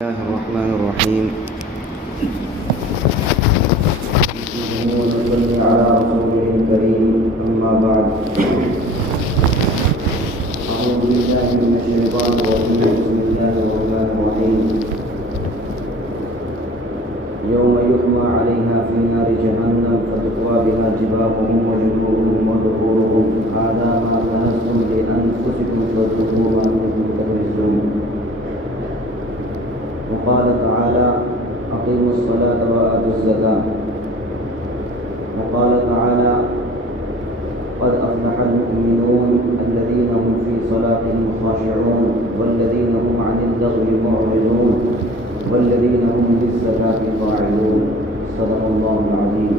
الله الرحمن الرحيم. ونصلي على رسوله الكريم. أما بعد، أعوذ بالله من الشيطان الرجيم. بسم الله الرحمن الرحيم. يوم يحمى عليها في نار جهنم فتقوى بها جباههم وجنوبهم وظهورهم هذا ما كنزتم لأنفسكم فذوقوا ما كنتم تكنزون. وقال تعالى: أقيموا الصلاة وآتوا الزكاة. وقال تعالى: قد أفلح المؤمنون الذين هم في صلاتهم خاشعون والذين هم عن اللغو معرضون والذين هم للزكاة فاعلون. صدق الله العظيم.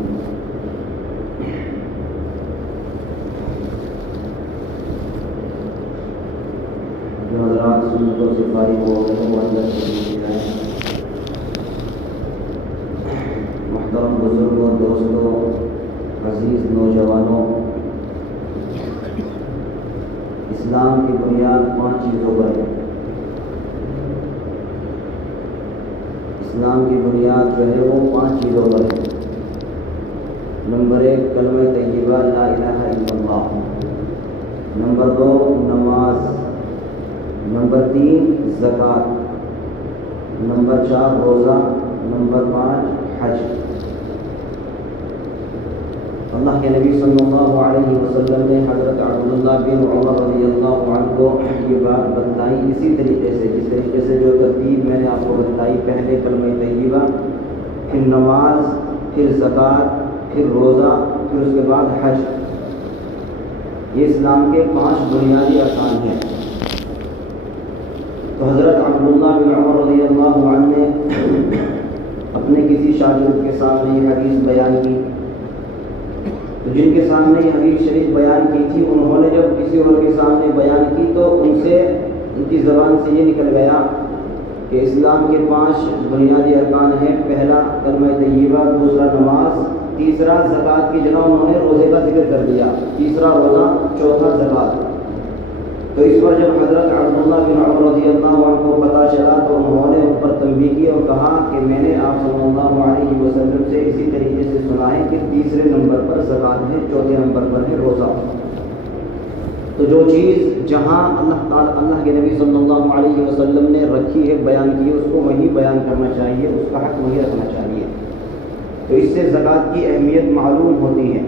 جو حضرات سنتوں سے فارغ ہو گئے وہ اندر چلی جائیں. محترم بزرگوں، دوستوں، عزیز نوجوانوں، اسلام کی بنیاد 5 چیزوں پر ہے. اسلام کی بنیاد جو ہے وہ 5 چیزوں پر ہے. نمبر 1 کلمہ طیبہ لا الہ الا اللہ. نمبر 2 نماز. نمبر 3 زکوٰۃ. نمبر 4 روزہ. نمبر 5 حج. اللہ کے نبی صلی اللہ علیہ وسلم نے حضرت عبداللہ بن عمر رضی اللہ عنہ کو یہ بات بتلائی اسی طریقے سے، جس طریقے سے جو ترتیب میں نے آپ کو بتلائی. پہلے کلمہ طیبہ، پھر نماز، پھر زکوٰۃ، پھر روزہ، پھر اس کے بعد حج. یہ اسلام کے 5 بنیادی ارکان ہیں. تو حضرت عبداللہ بن عمر رضی اللہ عنہ نے اپنے کسی شاگرد کے سامنے یہ حدیث بیان کی. تو جن کے سامنے یہ حدیث شریف بیان کی تھی، انہوں نے جب کسی اور کے سامنے بیان کی تو ان کی زبان سے یہ نکل گیا کہ اسلام کے 5 بنیادی ارکان ہیں. پہلا کلمہ طیبہ، دوسرا نماز، تیسرا زکوٰۃ کی جگہ انہوں نے روزے کا ذکر کر دیا، تیسرا روزہ، چوتھا زکوٰۃ. تو اس پر جب حضرت عبداللہ بن عمر رضی اللہ عنہ کو پتہ چلا تو انہوں نے ان پر تنبیہ کی اور کہا کہ میں نے آپ صلی اللہ علیہ وسلم سے اسی طریقے سے سنا ہے کہ تیسرے نمبر پر زکوٰۃ ہے، چوتھے نمبر پر ہے روزہ. تو جو چیز جہاں اللہ کے نبی صلی اللہ علیہ وسلم نے رکھی ہے، بیان کی ہے، اس کو وہی بیان کرنا چاہیے، اس کا حق وہی رکھنا چاہیے. تو اس سے زکوٰۃ کی اہمیت معلوم ہوتی ہے.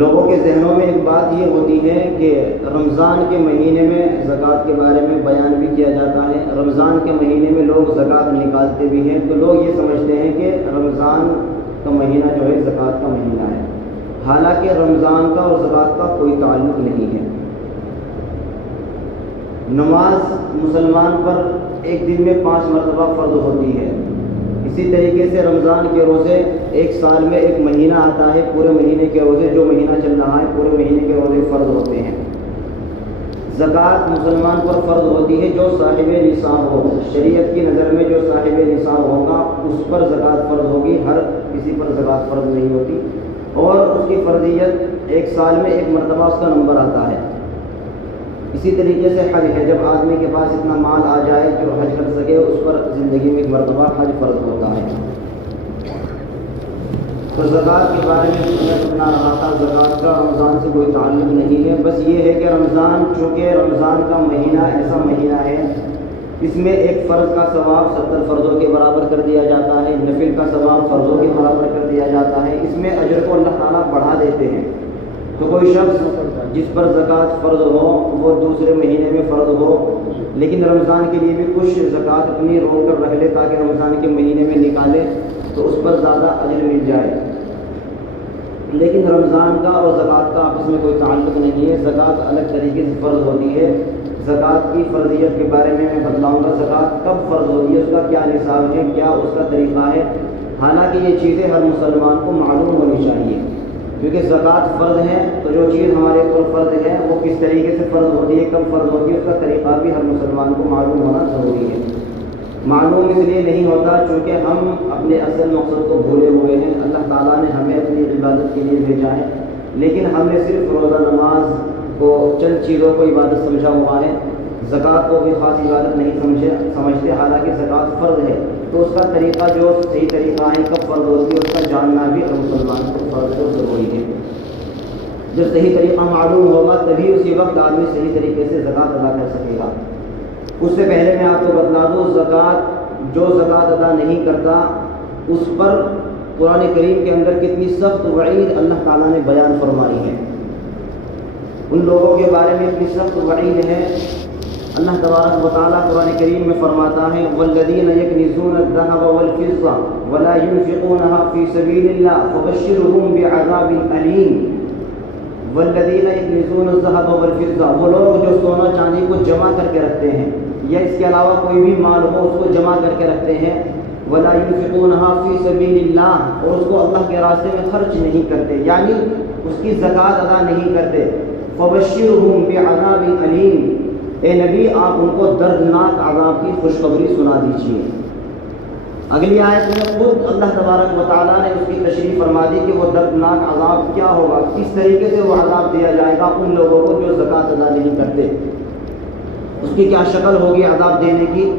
لوگوں کے ذہنوں میں ایک بات یہ ہوتی ہے کہ رمضان کے مہینے میں زکوٰۃ کے بارے میں بیان بھی کیا جاتا ہے. رمضان کے مہینے میں لوگ زکوٰۃ نکالتے بھی ہیں، تو لوگ یہ سمجھتے ہیں کہ رمضان کا مہینہ جو ہے زکوٰۃ کا مہینہ ہے. حالانکہ رمضان کا اور زکوٰۃ کا کوئی تعلق نہیں ہے. نماز مسلمان پر ایک دن میں 5 مرتبہ فرض ہوتی ہے. اسی طریقے سے رمضان کے روزے ایک سال میں ایک مہینہ آتا ہے، پورے مہینے کے روزے، جو مہینہ چل رہا ہے پورے مہینے کے روزے فرض ہوتے ہیں. زکوٰۃ مسلمان پر فرض ہوتی ہے جو صاحب نصاب ہو. شریعت کی نظر میں جو صاحب نصاب ہوگا اس پر زکوٰۃ فرض ہوگی، ہر کسی پر زکوٰۃ فرض نہیں ہوتی. اور اس کی فرضیت ایک سال میں ایک مرتبہ اس کا نمبر آتا ہے. اسی طریقے سے حج ہے. جب آدمی کے پاس اتنا مال آ جائے جو حج کر سکے، اس پر زندگی میں ایک مرتبہ حج فرض ہوتا ہے. تو زکوٰۃ کے بارے میں میں سنا رہا تھا. زکوٰۃ کا رمضان سے کوئی تعلق نہیں ہے. بس یہ ہے کہ رمضان، چونکہ رمضان کا مہینہ ایسا مہینہ ہے، اس میں ایک فرض کا ثواب 70 فرضوں کے برابر کر دیا جاتا ہے، نفل کا ثواب فرضوں کے برابر کر دیا جاتا ہے. اس میں اجر کو اللہ تعالیٰ بڑھا دیتے ہیں. تو کوئی شخص جس پر زکوٰۃ فرض ہو وہ دوسرے مہینے میں فرض ہو، لیکن رمضان کے لیے بھی کچھ زکوٰۃ اپنی روک کر رکھ لے تاکہ رمضان کے مہینے میں نکالے تو اس پر زیادہ اجر مل جائے. لیکن رمضان کا اور زکوٰۃ کا آپس میں کوئی تعلق نہیں ہے. زکوٰۃ الگ طریقے سے فرض ہوتی ہے. زکوٰۃ کی فرضیت کے بارے میں بتلاؤں گا. زکوٰۃ کب فرض ہوتی ہے، اس کا کیا نصاب ہے، کیا اس کا طریقہ ہے. حالانکہ یہ چیزیں ہر مسلمان کو معلوم ہونی چاہیے، کیونکہ زکوٰۃ فرض ہے. تو جو چیز ہمارے اوپر فرض ہے وہ کس طریقے سے فرض ہوتی ہے، کب فرض ہوتی ہے، اس کا طریقہ بھی ہر مسلمان کو معلوم ہونا ضروری ہے. معلوم اس لیے نہیں ہوتا چونکہ ہم اپنے اصل مقصد کو بھولے ہوئے ہیں. اللہ تعالیٰ نے ہمیں اپنی عبادت کے لیے بھیجا ہے، لیکن ہم نے صرف روزہ، نماز کو چند چیزوں کو عبادت سمجھا ہوا ہے. زکوٰۃ کو بھی خاص عبادت نہیں سمجھتے. فرض ہے تو اس کا طریقہ جو صحیح طریقہ ہے کب فرض ہوتی ہے اس کا جاننا بھی ہر مسلمان کو فرض اور ضروری ہے۔ جو صحیح طریقہ معلوم ہوگا تبھی اسی وقت آدمی صحیح طریقے سے زکوٰۃ ادا کر سکے گا۔ اس سے پہلے میں آپ کو بتلا دوں جو زکوٰۃ ادا نہیں کرتا اس پر قرآن کریم کے اندر کتنی سخت وعید اللہ تعالیٰ نے بیان فرمائی ہے۔ ان لوگوں کے بارے میں اتنی سخت وعید ہے، اللہ تبارک و تعالیٰ قرآن کریم میں فرماتا ہے والذین یکنزون الذهب والفضة ولا ينفقونها في سبيل الله فبشرهم بعذاب أليم۔ والذین یکنزون الذهب والفضة، وہ لوگ جو سونا چاندی کو جمع کر کے رکھتے ہیں یا اس کے علاوہ کوئی بھی مال ہو اس کو جمع کر کے رکھتے ہیں، ولا ينفقونها في سبيل الله، اور اس کو اللہ کے راستے میں خرچ نہیں کرتے یعنی اس کی زکوٰۃ ادا نہیں کرتے، فبشرهم بعذاب أليم، اے نبی آپ ان کو دردناک عذاب کی خوشخبری سنا دیجیے۔ اگلی آیت میں خود اللہ تبارک و تعالیٰ نے اس کی تشریح فرما دی کہ وہ دردناک عذاب کیا ہوگا، کس طریقے سے وہ عذاب دیا جائے گا ان لوگوں کو جو زکوٰۃ ادا نہیں کرتے۔ اس کی کیا شکل ہوگی عذاب دینے کی؟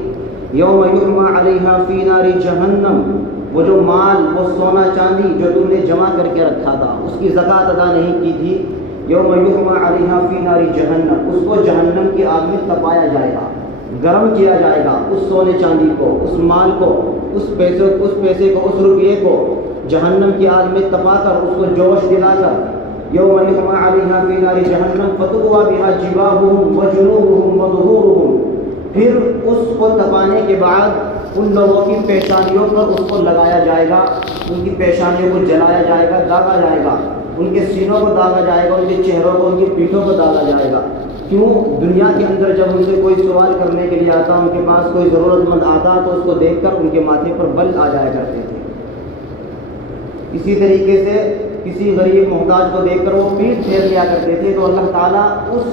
یوم یحمى علیہا فی نار جہنم، وہ جو مال وہ سونا چاندی جو تم نے جمع کر کے رکھا تھا اس کی زکوٰۃ ادا نہیں کی تھی، یوم یحمى علیہا فی نار جہنم، اس کو جہنم کی آگ میں تپایا جائے گا، گرم کیا جائے گا، اس سونے چاندی کو، اس مال کو، اس پیسے کو، اس روپیے کو جہنم کی آگ میں تپا کر اس کو جوش دلا کر، یوم یحمى علیہا فی نار جہنم فتقوی بها جباہہم وجنوبہم وظہورہم، پھر اس کو تپانے کے بعد ان لوگوں کی پیشانیوں پر اس کو لگایا جائے گا، ان کی پیشانیوں کو جلایا جائے گا، داغا جائے گا، ان کے سینوں کو داغا جائے گا، ان کے چہروں کو، ان کی پیٹھوں کو داغا جائے گا۔ کیوں؟ دنیا کے اندر جب ان سے کوئی سوال کرنے کے لیے آتا، ان کے پاس کوئی ضرورت مند آتا تو اس کو دیکھ کر ان کے ماتھے پر بل آ جایا کرتے تھے۔ اسی طریقے سے کسی غریب محتاج کو دیکھ کر وہ پیٹھ پھیر لیا کرتے تھے۔ تو اللہ تعالیٰ اس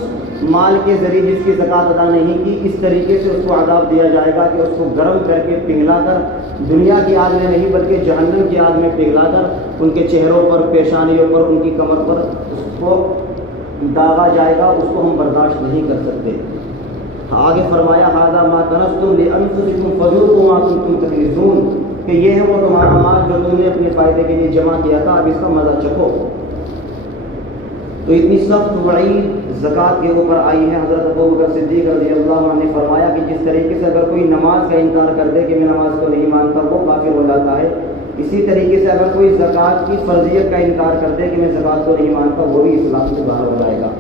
مال کے ذریعے جس کی زکوٰۃ ادا نہیں کی اس طریقے سے اس کو عذاب دیا جائے گا کہ اس کو گرم کر کے پگھلا کر دنیا کی آگ میں نہیں بلکہ جہنم کی آگ میں پگھلا کر ان کے چہروں پر، پیشانیوں پر، ان کی کمر پر اس کو داغا جائے گا، اس کو ہم برداشت نہیں کر سکتے۔ آگے فرمایا ھذا ما کنزتم لانفسکم فذوقوا ما کنتم تکنزون، کہ یہ ہے وہ تمہارا مال جو تم نے اپنے فائدے کے لیے جمع کیا تھا، اب اس کا مزہ چکھو۔ تو اتنی سخت وعید زکوٰۃ کے اوپر آئی ہے۔ حضرت ابوبکر صدیق رضی اللہ عنہ نے فرمایا کہ جس طریقے سے اگر کوئی نماز کا انکار کر دے کہ میں نماز کو نہیں مانتا وہ کافر ہو جاتا ہے، اسی طریقے سے اگر کوئی زکوٰۃ کی فرضیت کا انکار کر دے کہ میں زکوٰۃ کو نہیں مانتا وہ بھی اسلام سے باہر ہو جائے گا۔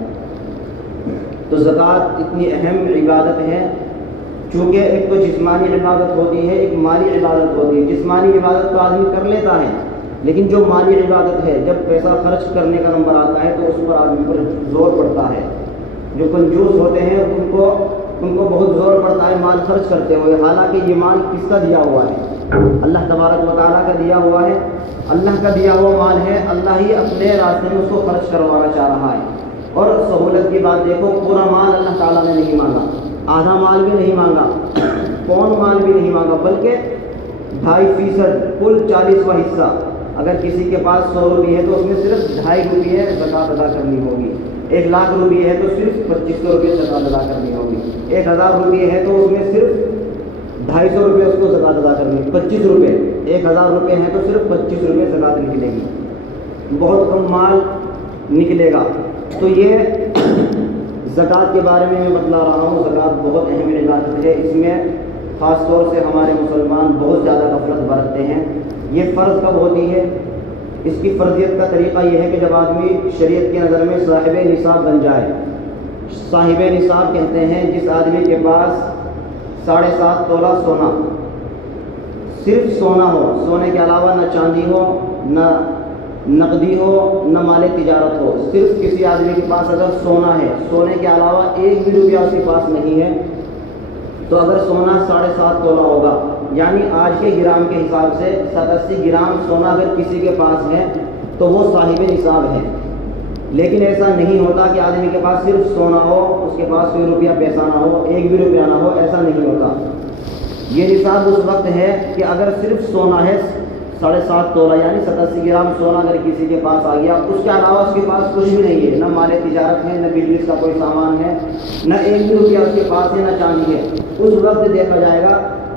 تو زکوٰۃ اتنی اہم عبادت ہے، چونکہ ایک تو جسمانی عبادت ہوتی ہے، ایک مالی عبادت ہوتی ہے۔ جسمانی عبادت تو آدمی کر لیتا ہے، لیکن جو مالی عبادت ہے جب پیسہ خرچ کرنے کا نمبر آتا ہے تو اس پر آدمی پر زور پڑتا ہے۔ جو کنجوس ہوتے ہیں ان کو بہت زور پڑتا ہے مال خرچ کرتے ہوئے، حالانکہ یہ مال کس کا دیا ہوا ہے؟ اللہ تبارک و تعالیٰ کا دیا ہوا ہے، اللہ کا دیا ہوا مال ہے، اللہ ہی اپنے راستے میں اس کو خرچ کروانا چاہ رہا ہے۔ اور سہولت کی بات دیکھو، پورا مال اللہ تعالیٰ نے نہیں مانگا، آدھا مال بھی نہیں مانگا، پون مال بھی نہیں مانگا، بلکہ 2.5% کل 40واں حصہ۔ اگر کسی کے پاس 100 روپے ہے تو اس میں صرف 2.5 روپے زکوٰۃ ادا کرنی ہوگی، 1 لاکھ روپے ہے تو صرف 2500 روپے زکوٰۃ ادا کرنی ہوگی، 1000 روپے ہے تو اس میں صرف 250 روپے اس کو زکوٰۃ ادا کرنی ہے، 25 روپے، 1000 روپے ہیں تو صرف 25 روپے زکوٰۃ نکلے گی، بہت کم مال نکلے گا۔ تو یہ زکوٰۃ کے بارے میں بتلا رہا ہوں۔ زکوٰۃ بہت اہم عبادت ہے، اس میں خاص طور سے ہمارے مسلمان بہت زیادہ غفلت برتتے ہیں۔ یہ فرض کب ہوتی ہے؟ اس کی فرضیت کا طریقہ یہ ہے کہ جب آدمی شریعت کی نظر میں صاحب نصاب بن جائے۔ صاحب نصاب کہتے ہیں جس آدمی کے پاس 7.5 تولہ سونا، صرف سونا ہو، سونے کے علاوہ نہ چاندی ہو، نہ نقدی ہو، نہ مال تجارت ہو، صرف کسی آدمی کے پاس اگر سونا ہے، سونے کے علاوہ 1 بھی روپیہ اس کے پاس نہیں ہے، تو اگر سونا 7.5 تولہ ہوگا، یعنی آج کے گرام کے حساب سے 87 گرام سونا اگر کسی کے پاس ہے تو وہ صاحب نصاب ہے۔ لیکن ایسا نہیں ہوتا کہ آدمی کے پاس صرف سونا ہو، اس کے پاس کوئی روپیہ پیسہ نہ ہو، 1 بھی روپیہ نہ ہو، ایسا نہیں ہوتا۔ یہ نصاب اس وقت ہے کہ اگر صرف سونا ہے 7.5 تولہ یعنی 87 گرام سونا اگر کسی کے پاس آ گیا، اس کے علاوہ اس کے پاس کچھ بھی نہیں ہے، نہ مال تجارت ہے، نہ بزنس کا کوئی سامان ہے، نہ 1 بھی روپیہ اس کے پاس ہے، نہ چاندی ہے، اس وقت دیکھا جائے گا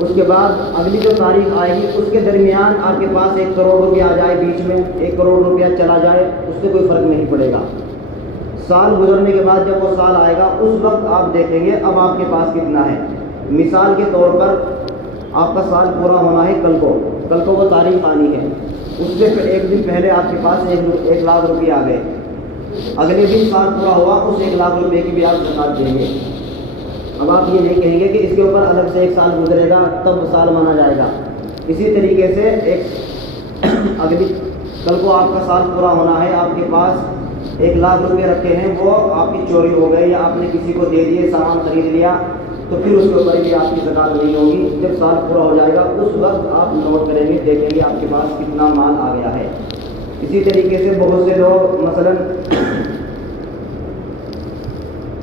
اس کے بعد اگلی جو تاریخ آئے گی اس کے درمیان آپ کے پاس 1 کروڑ روپیہ آ جائے، بیچ میں 1 کروڑ روپیہ چلا جائے، اس سے کوئی فرق نہیں پڑے گا۔ سال گزرنے کے بعد جب وہ سال آئے گا اس وقت آپ دیکھیں گے اب آپ کے پاس کتنا ہے۔ مثال کے طور پر آپ کا سال پورا ہونا ہے کل کو وہ تاریخ آنی ہے، اس سے پھر 1 دن پہلے آپ کے پاس 1 لاکھ روپے آ گئے، اگلے دن سال پورا ہوا اس 1 لاکھ روپے کی بھی آپ زکوٰۃ دیں گے۔ اب آپ یہ نہیں کہیں گے کہ اس کے اوپر الگ سے 1 سال گزرے گا تب سال مانا جائے گا۔ اسی طریقے سے کل کو آپ کا سال پورا ہونا ہے، آپ کے پاس 1 لاکھ روپے رکھے ہیں، وہ آپ کی چوری ہو گئے یا آپ نے کسی کو دے دیے، سامان خرید لیا، تو پھر اس کے اوپر بھی آپ کی زکوٰۃ نہیں ہوگی۔ جب سال پورا ہو جائے گا اس وقت آپ نوٹ کریں گے، دیکھیں گے آپ کے پاس کتنا مال آ گیا ہے۔ اسی طریقے سے بہت سے لوگ مثلاً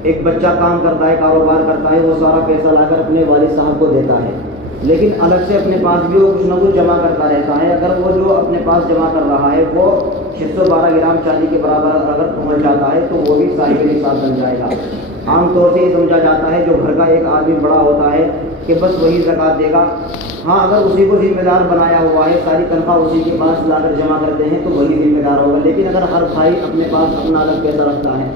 ایک بچہ کام کرتا ہے، کاروبار کرتا ہے، وہ سارا پیسہ لا کر اپنے والد صاحب کو دیتا ہے، لیکن الگ سے اپنے پاس بھی وہ کچھ نہ کچھ جمع کرتا رہتا ہے۔ اگر وہ جو اپنے پاس جمع کر رہا ہے وہ 612 گرام چاندی کے برابر اگر پہنچ جاتا ہے تو وہ بھی صاحب نصاب بن جائے گا۔ عام طور سے یہ سمجھا جاتا ہے جو گھر کا ایک آدمی بڑا ہوتا ہے کہ بس وہی زکوٰۃ دے گا۔ ہاں، اگر اسی کو ذمہ دار بنایا ہوا ہے، ساری تنخواہ اسی کے پاس لا کر جمع کرتے ہیں تو وہی ذمہ دار ہوگا، لیکن اگر ہر بھائی اپنے پاس اپنا الگ پیسہ رکھتا ہے،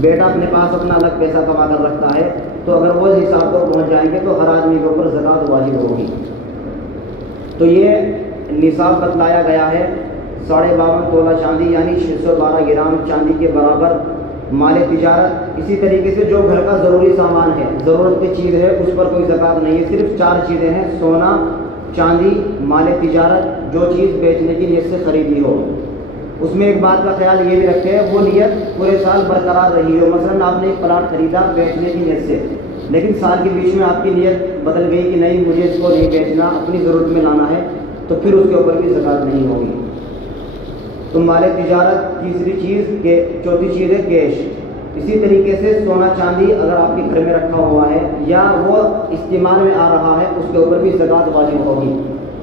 بیٹا اپنے پاس اپنا الگ پیسہ کما کر رکھتا ہے، تو اگر وہ حساب کو پہنچ جائیں گے تو ہر آدمی کے اوپر زکوٰۃ واجب ہوگی۔ تو یہ نصاب بتلایا گیا ہے 52.5 تولہ چاندی یعنی 612 گرام چاندی کے برابر مال تجارت۔ اسی طریقے سے جو گھر کا ضروری سامان ہے، ضرورت کی چیز ہے، اس پر کوئی زکوٰۃ نہیں ہے، صرف 4 چیزیں ہیں: سونا، چاندی، مال تجارت، جو چیز بیچنے کی نیت سے خریدی ہو۔ اس میں ایک بات کا خیال یہ بھی رکھے وہ نیت پورے سال برقرار رہی ہو۔ مثلاً آپ نے ایک پلاٹ خریدا بیچنے کی نیت سے، لیکن سال کے بیچ میں آپ کی نیت بدل گئی کہ نہیں مجھے اس کو نہیں بیچنا، اپنی ضرورت میں لانا ہے، تو پھر اس کے اوپر بھی زکوٰۃ نہیں ہوگی۔ تو مال تجارت تیسری چیز، چوتھی چیز ہے کیش۔ اسی طریقے سے سونا چاندی اگر آپ کے گھر میں رکھا ہوا ہے یا وہ استعمال میں آ رہا ہے، اس کے اوپر بھی زکوٰۃ واجب ہوگی۔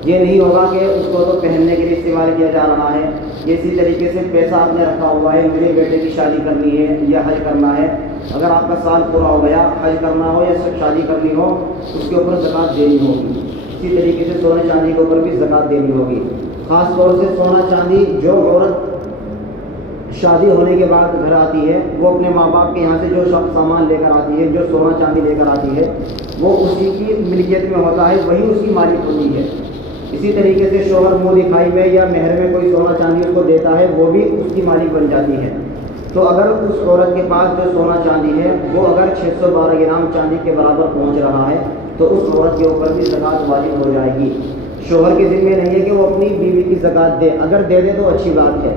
یہ نہیں ہوگا کہ اس کو تو پہننے کے لیے استعمال کیا جا رہا ہے۔ اسی طریقے سے پیسہ آپ نے رکھا ہوا ہے، میرے بیٹے کی شادی کرنی ہے یا حج کرنا ہے، اگر آپ کا سال پورا ہو گیا، حج کرنا ہو یا شادی کرنی ہو، اس کے اوپر زکوٰۃ دینی ہوگی۔ اسی طریقے سے سونے چاندی کے اوپر بھی زکوٰۃ دینی ہوگی۔ خاص طور سے سونا چاندی جو عورت شادی ہونے کے بعد گھر آتی ہے، وہ اپنے ماں باپ کے یہاں سے جو سامان لے کر آتی ہے، جو سونا چاندی لے کر آتی ہے، وہ اسی کی ملکیت میں ہوتا ہے، وہی اس کی مالک ہوتی ہے۔ اسی طریقے سے شوہر منہ دکھائی میں یا مہر میں کوئی سونا چاندی اس کو دیتا ہے، وہ بھی اس کی مالک بن جاتی ہے۔ تو اگر اس عورت کے پاس جو سونا چاندی ہے وہ اگر 612 گرام چاندی کے برابر پہنچ رہا ہے تو اس عورت کے اوپر بھی زکوٰۃ واجب ہو جائے گی۔ شوہر کے ذمہ نہیں ہے کہ وہ اپنی بیوی کی زکوٰۃ دے، اگر دے دے تو اچھی بات ہے۔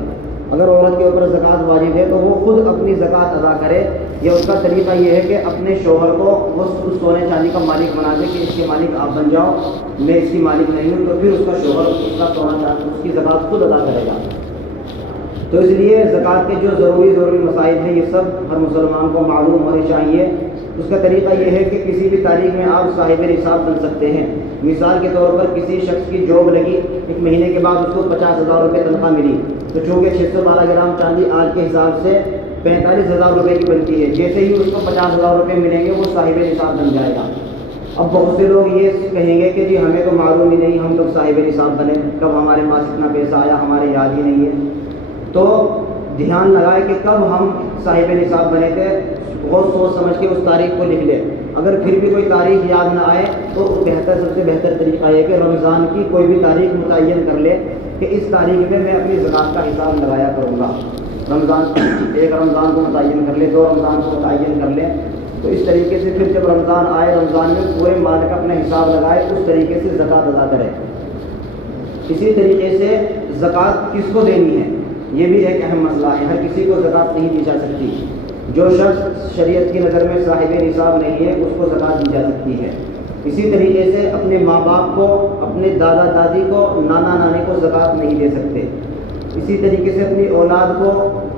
اگر عورت کے اوپر زکوٰۃ واجب ہے تو وہ خود اپنی زکوٰۃ ادا کرے، یا اس کا طریقہ یہ ہے کہ اپنے شوہر کو وہ اس سونے چاندی کا مالک بنا دے کہ اس کے مالک آپ بن جاؤ، میں اس کی مالک نہیں ہوں، تو پھر اس کا شوہر اس کا سونا چاندی اس کی زکوٰۃ خود ادا کرے گا۔ تو اس لیے زکوٰۃ کے جو ضروری مسائل ہیں یہ سب ہر مسلمان کو معلوم ہونے چاہیے۔ اس کا طریقہ یہ ہے کہ کسی بھی تاریخ میں آپ صاحب نصاب بن سکتے ہیں۔ مثال کے طور پر کسی شخص کی جاب لگی، 1 مہینے کے بعد اس کو 50,000 روپے تنخواہ ملی، تو چونکہ 612 گرام چاندی آج کے حساب سے 45,000 روپے کی بنتی ہے، جیسے ہی اس کو 50,000 روپے ملیں گے وہ صاحب نصاب بن جائے گا۔ اب بہت سے لوگ یہ کہیں گے کہ جی ہمیں تو معلوم ہی نہیں، ہم لوگ صاحب نصاب بنے، کب ہمارے پاس اتنا پیسہ آیا ہمارے یاد ہی نہیں ہے۔ تو دھیان لگائے کہ کب ہم صاحب نصاب بنے تھے، بہت سوچ سمجھ کے اس تاریخ کو لکھ لیں۔ اگر پھر بھی کوئی تاریخ یاد نہ آئے تو سب سے بہتر طریقہ یہ کہ رمضان کی کوئی بھی تاریخ متعین کر لے کہ اس تاریخ میں اپنی زکوٰۃ کا حساب لگایا کروں گا۔ ایک رمضان کو متعین کر لے، 2 رمضان کو متعین کر لے، تو اس طریقے سے پھر جب رمضان آئے، رمضان میں پورے مال کا اپنا حساب لگائے، اس طریقے سے زکوٰۃ ادا کرے۔ اسی طریقے سے زکوٰۃ کس کو دینی ہے یہ بھی ایک اہم مسئلہ ہے، ہر کسی کو زکوٰۃ نہیں دی جا سکتی۔ جو شخص شریعت کی نظر میں صاحب نصاب نہیں ہے اس کو زکوٰۃ دی جا سکتی ہے۔ اسی طریقے سے اپنے ماں باپ کو، اپنے دادا دادی کو، نانا نانی کو زکوٰۃ نہیں دے سکتے۔ اسی طریقے سے اپنی اولاد کو،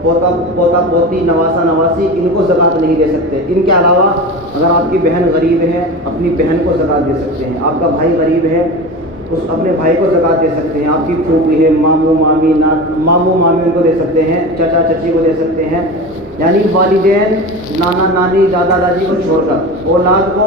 پوتا پوتی، نواسا نواسی، ان کو زکوٰۃ نہیں دے سکتے۔ ان کے علاوہ اگر آپ کی بہن غریب ہے، اپنی بہن کو زکوٰۃ دے سکتے ہیں۔ آپ کا بھائی غریب ہے، اپنے بھائی کو زکوٰۃ دے سکتے ہیں۔ آپ کی پھوپھی ہے، ماموں مامی ان کو دے سکتے ہیں، چچا چچی کو دے سکتے ہیں۔ یعنی والدین، نانا نانی، دادا دادی کو چھوڑ کر اولاد کو